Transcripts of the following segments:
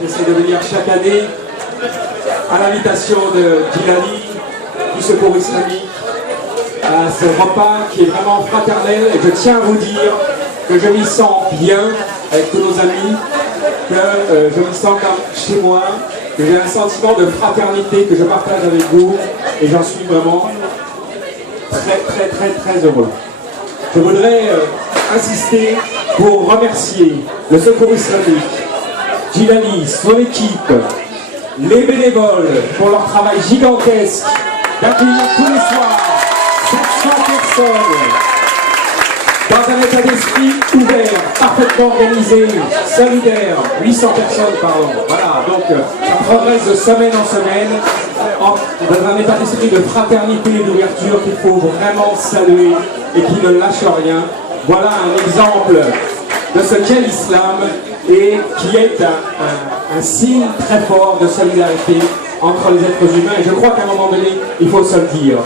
J'essaie de venir chaque année à l'invitation de Djilali, du Secours Islamique, à ce repas qui est vraiment fraternel. Et je tiens à vous dire que je m'y sens bien avec tous nos amis, que je me sens comme chez moi, que j'ai un sentiment de fraternité que je partage avec vous et j'en suis vraiment très heureux. Je voudrais insister pour remercier le Secours Islamique, Djilali, son équipe, les bénévoles pour leur travail gigantesque d'accueillir tous les soirs 700 personnes dans un état d'esprit ouvert, parfaitement organisé, solidaire, 800 personnes, pardon. Voilà, donc ça progresse de semaine en semaine dans un état d'esprit de fraternité et d'ouverture qu'il faut vraiment saluer et qui ne lâche rien. Voilà un exemple de ce qu'est l'islam et qui est un signe très fort de solidarité entre les êtres humains. Et je crois qu'à un moment donné, il faut se le dire.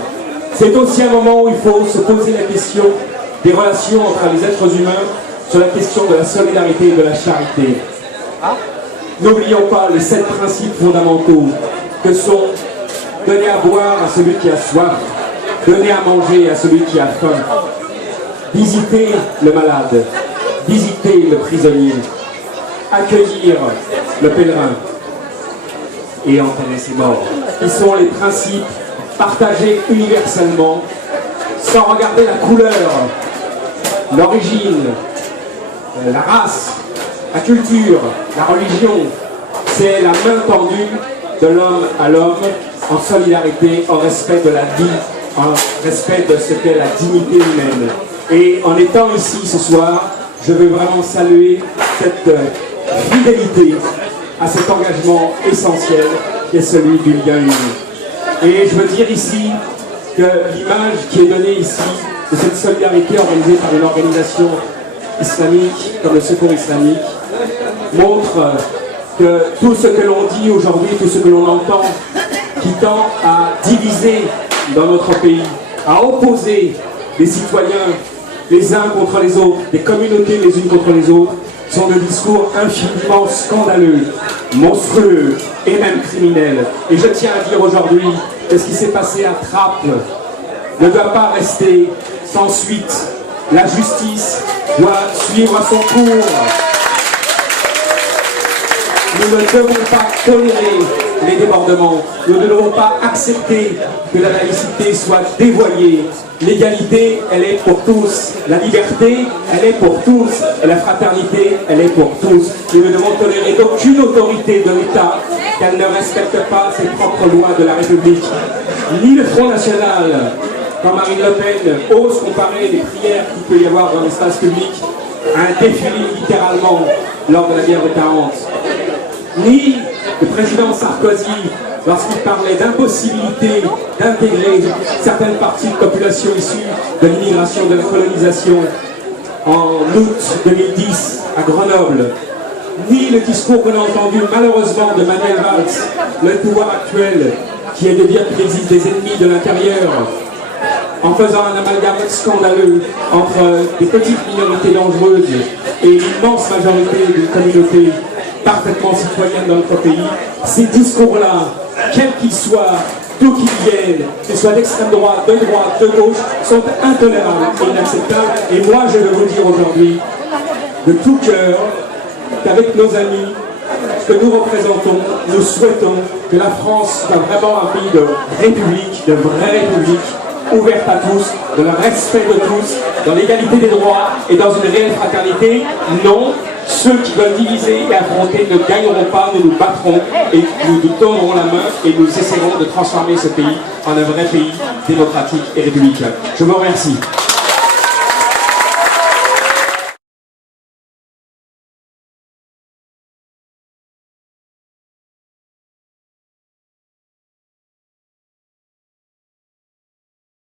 C'est aussi un moment où il faut se poser la question des relations entre les êtres humains sur la question de la solidarité et de la charité. N'oublions pas les 7 principes fondamentaux que sont donner à boire à celui qui a soif, donner à manger à celui qui a faim, visiter le malade, visiter le prisonnier, accueillir le pèlerin et enterrer ses morts. Qui sont les principes partagés universellement, sans regarder la couleur, l'origine, la race, la culture, la religion. C'est la main tendue de l'homme à l'homme, en solidarité, en respect de la vie, en respect de ce qu'est la dignité humaine. Et en étant ici ce soir, je veux vraiment saluer cette fidélité à cet engagement essentiel qui est celui du lien uni. Et je veux dire ici que l'image qui est donnée ici de cette solidarité organisée par une organisation islamique comme le Secours Islamique montre que tout ce que l'on dit aujourd'hui, tout ce que l'on entend, qui tend à diviser dans notre pays, à opposer les citoyens les uns contre les autres, des communautés les unes contre les autres, sont des discours infiniment scandaleux, monstrueux et même criminels. Et je tiens à dire aujourd'hui que ce qui s'est passé à Trappes ne doit pas rester sans suite. La justice doit suivre son cours. Nous ne devons pas tolérer les débordements. Nous ne devons pas accepter que la laïcité soit dévoyée. L'égalité, elle est pour tous. La liberté, elle est pour tous. Et la fraternité, elle est pour tous. Nous ne devons tolérer d'aucune autorité de l'État qu'elle ne respecte pas ses propres lois de la République. Ni le Front National, quand Marine Le Pen ose comparer les prières qu'il peut y avoir dans l'espace public à un défilé littéralement lors de la guerre de 40. Ni le président Sarkozy, lorsqu'il parlait d'impossibilité d'intégrer certaines parties de population issues de l'immigration, de la colonisation en août 2010 à Grenoble, ni le discours qu'on a entendu malheureusement de Manuel Valls, le pouvoir actuel, qui est de dire qu'il existe des ennemis de l'intérieur, en faisant un amalgame scandaleux entre des petites minorités dangereuses et l'immense majorité d'une communauté parfaitement citoyenne dans notre pays. Ces discours-là, quels qu'ils soient, d'où qu'ils viennent, qu'ils soient d'extrême droite, de gauche, sont intolérables et inacceptables. Et moi, je veux vous dire aujourd'hui, de tout cœur, qu'avec nos amis, que nous représentons, nous souhaitons que la France soit vraiment un pays de république, de vraie république, ouverte à tous, dans le respect de tous, dans l'égalité des droits et dans une réelle fraternité. Non, ceux qui veulent diviser et affronter ne gagneront pas, nous nous battrons et nous nous donnerons la main et nous essaierons de transformer ce pays en un vrai pays démocratique et républicain. Je vous remercie.